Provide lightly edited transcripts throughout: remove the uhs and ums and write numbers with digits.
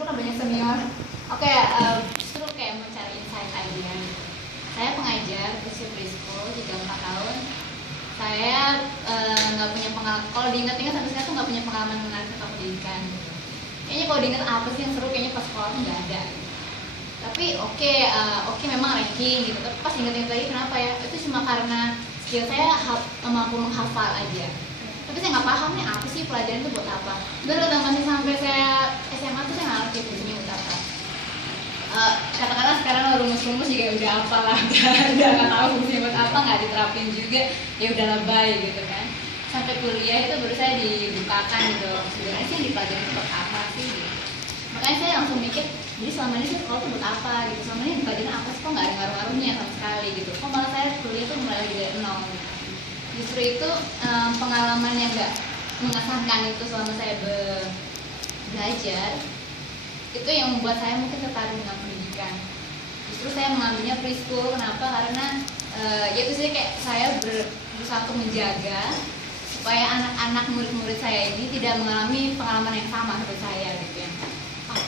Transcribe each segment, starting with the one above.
justru kan banyak senior. Oke, justru kayak mencari insight aja. Saya pengajar usia preschool 3-4 tahun. Saya nggak punya pengalaman. Kalau diingat-ingat sampai sekarang tuh nggak punya pengalaman menarik tentang pendidikan. Kayaknya kalau diingat apa sih yang seru, kayaknya pas sekolah tuh nggak ada. Tapi oke, memang ranking gitu. Tapi pas ingat-ingat lagi kenapa ya? Itu cuma karena skill saya mampu menghafal aja. Tapi saya nggak paham nih apa sih pelajaran itu buat apa. Baru masih sampai saya SMA tuh saya nggak ngerti fungsinya buat apa. Katakanlah sekarang rumus-rumus juga udah apa lah, udah nggak tahu fungsinya buat apa, nggak diterapin juga, ya udah lebay gitu kan. Sampai kuliah itu baru saya dibukakan gitu, sebenarnya sih yang dipelajari itu buat apa sih gitu. Makanya saya langsung mikir, jadi selama ini saya sekolah tuh buat apa gitu, selama ini dipelajarin apa sih, kok nggak ada ngaruh-ngaruhnya sama sekali gitu, kok malah saya kuliah tuh mulai dari nol gitu. Justru itu pengalaman yang nggak mengesankan itu selama saya belajar, itu yang membuat saya mungkin tertarik dengan pendidikan. Justru saya mengambilnya preschool, kenapa? Karena ya itu sih kayak saya berusaha untuk menjaga supaya anak-anak murid-murid saya ini tidak mengalami pengalaman yang sama seperti saya gitu ya.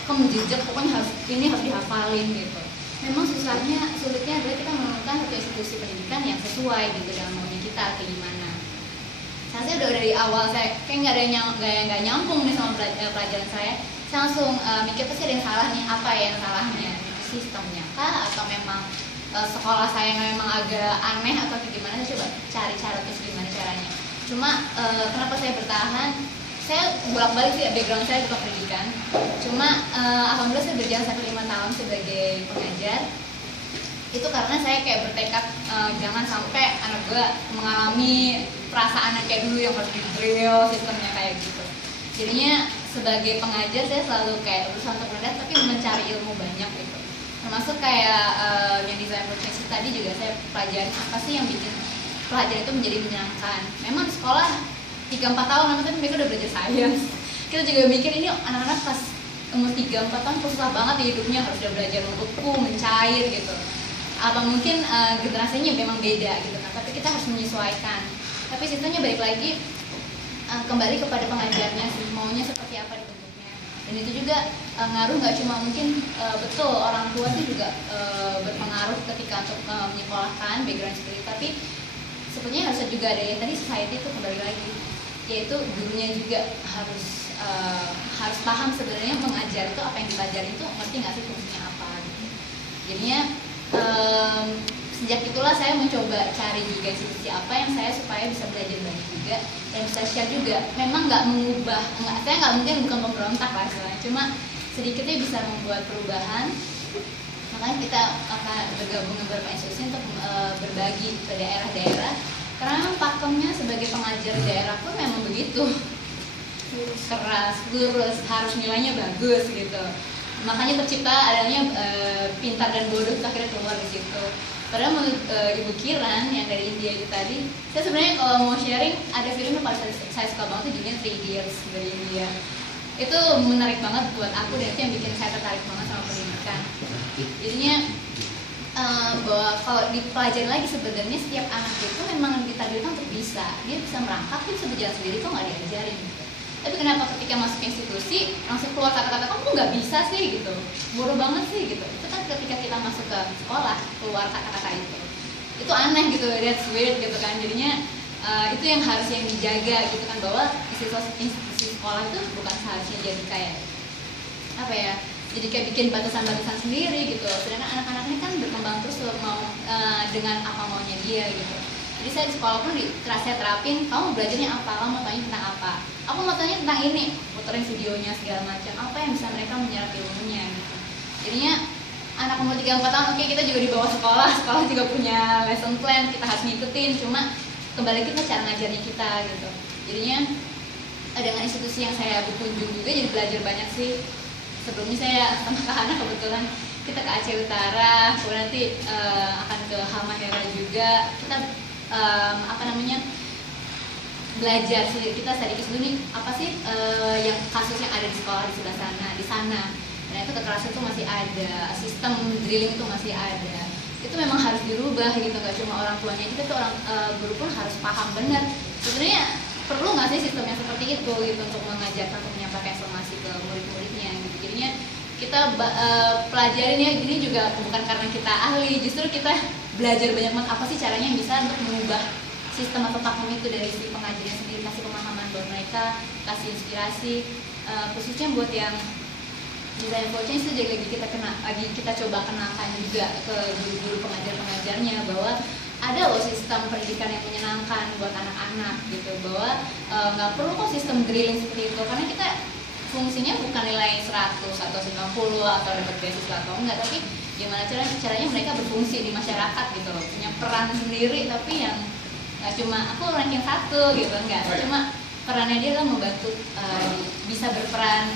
Menjejak pokoknya harus dihafalin gitu. Memang sulitnya adalah kita menemukan satu institusi pendidikan yang sesuai gitu dengan maunya kita kayak gimana. Saya udah dari awal saya kayak nggak nyambung nih sama pelajaran saya. Saya langsung mikir pasti ada yang salah nih, apa ya yang salahnya? Sistemnya kah atau memang sekolah saya yang memang agak aneh atau gimana? Saya coba cari cara terus gimana caranya. Cuma kenapa saya bertahan? Saya bolak-balik sih background saya juga pendidikan. Cuma alhamdulillah saya berjalan sampai 5 tahun sebagai pengajar. Itu karena saya kayak bertekad jangan sampai anak gue mengalami perasaan yang kayak dulu yang harus di-drill sistemnya kayak gitu. Jadinya sebagai pengajar saya selalu kayak berusaha untuk rendah tapi mencari ilmu banyak gitu. Termasuk kayak yang design process tadi juga saya pelajari apa sih yang bikin pelajaran itu menjadi menyenangkan. Memang di sekolah 3-4 tahun tapi mereka udah belajar sains. Kita juga mikir ini anak-anak pas umur 3-4 tahun susah banget ya hidupnya, harus udah belajar membeku, mencair gitu. Apa mungkin generasinya memang beda gitu kan, tapi kita harus menyesuaikan. Tapi sistemnya balik lagi kembali kepada pengajarnya sih, maunya seperti apa dibentuknya. Dan itu juga ngaruh nggak cuma mungkin betul orang tua sih juga berpengaruh ketika untuk menyekolahkan background seperti itu, tapi sebenarnya harus juga ada yang tadi society itu kembali lagi, yaitu gurunya juga harus paham sebenarnya mengajar itu apa yang dipelajari itu ngerti nggak sih fungsinya apa gitu. Jadinya sejak itulah saya mencoba cari juga institusi apa yang saya supaya bisa belajar banyak juga dan bisa share juga. Memang nggak mengubah, saya nggak mungkin bukan pemberontak lah istilahnya, cuma sedikitnya bisa membuat perubahan. Makanya kita akan bergabung dengan beberapa institusi untuk berbagi ke daerah-daerah. Karena memang pakemnya sebagai pengajar daerah pun memang begitu, keras, lurus, harus nilainya bagus gitu. Makanya tercipta adanya pintar dan bodoh akhirnya keluar di situ. Padahal menurut Ibu Kiran yang dari India itu tadi, saya sebenarnya kalau mau sharing ada film yang paling saya suka banget itu judulnya 3 Idiots dari India. Itu menarik banget buat aku dan itu yang bikin saya tertarik banget sama pendidikan. Jadinya bahwa kalau dipelajari lagi sebenarnya setiap anak itu memang ditakdirkan untuk dia bisa merangkak, dia bisa berjalan sendiri kok nggak diajarin gitu. Tapi kenapa ketika masuk institusi langsung keluar kata-kata kamu nggak bisa sih gitu, bodoh banget sih gitu. Itu kan ketika kita masuk ke sekolah keluar kata-kata itu aneh gitu, that's weird gitu kan. Jadinya itu yang harus yang dijaga gitu kan, bahwa institusi sekolah itu bukan seharusnya jadi kayak apa ya, jadi kayak bikin batasan-batasan sendiri gitu. Sedangkan anak-anak ini kan berkembang terus mau dengan apa maunya dia gitu. Jadi saya di sekolah pun saya terapin, kamu belajarnya apa, kamu mau tanya tentang apa, aku mau tanya tentang ini, puterin videonya segala macam, apa yang bisa mereka menyerap ilmunya gitu. Jadinya anak umur 3-4 tahun, oke, kita juga di bawah sekolah juga punya lesson plan, kita harus ngikutin, cuma kembali kita cara ngajarnya kita gitu. Jadinya dengan institusi yang saya berkunjung juga jadi belajar banyak sih. Sebelumnya saya sama Kak Hana kebetulan kita ke Aceh Utara, kemudian nanti akan ke Halmahera juga. Kita belajar sih, kita sedikit dulu nih apa sih yang kasus yang ada di sekolah di sebelah sana, di sana. Dan itu kekerasan itu masih ada, sistem drilling itu masih ada. Itu memang harus dirubah gitu, nggak cuma orang tuanya, kita tuh orang guru pun harus paham benar. Sebenarnya perlu nggak sih sistem yang seperti itu gitu untuk mengajarkan, untuk menyampaikan informasi ke murid-muridnya gitu. Jadinya pelajarin ya, ini juga bukan karena kita ahli, justru kita belajar banyak banget apa sih caranya yang bisa untuk mengubah sistem atau pakem itu dari si pengajarnya sendiri, kasih pemahaman buat mereka, kasih inspirasi, khususnya buat yang desain coaching itu lagi kita coba kenalkan juga ke guru-guru pengajarnya bahwa ada loh sistem pendidikan yang menyenangkan buat anak-anak gitu, bahwa nggak perlu kok sistem drilling seperti itu, karena kita fungsinya bukan nilai 100 atau 90 atau dapat beasiswa atau enggak, tapi gimana caranya mereka berfungsi di masyarakat gitu loh, punya peran sendiri, tapi yang nggak cuma aku ranking 1 gitu, enggak, cuma perannya dia adalah membantu bisa berperan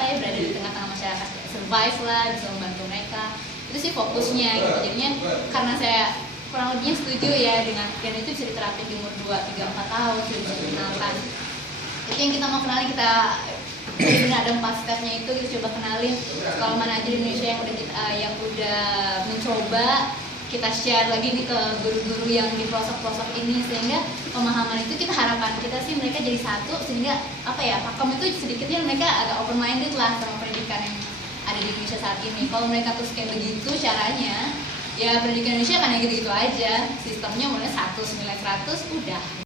berada di tengah-tengah masyarakat, survive lah, bisa membantu mereka, itu sih fokusnya gitu. Jadinya karena saya kurang lebihnya setuju ya dengan, dan itu bisa diterapkan di umur 2, 3, 4 tahun sudah bisa dikenalkan. Itu yang kita mau kenalin, kita benar ada 4 stepnya itu kita coba kenalin sekolah mana aja di Indonesia yang udah mencoba, kita share lagi nih ke guru-guru yang di pelosok-pelosok ini, sehingga pemahaman itu kita harapkan kita sih mereka jadi satu, sehingga pakem itu sedikitnya mereka agak open minded lah sama pendidikan yang ada di Indonesia saat ini. Kalau mereka terus kayak begitu caranya, ya pendidikan Indonesia kan gitu-gitu aja, sistemnya mulai 100 nilai 100 udah.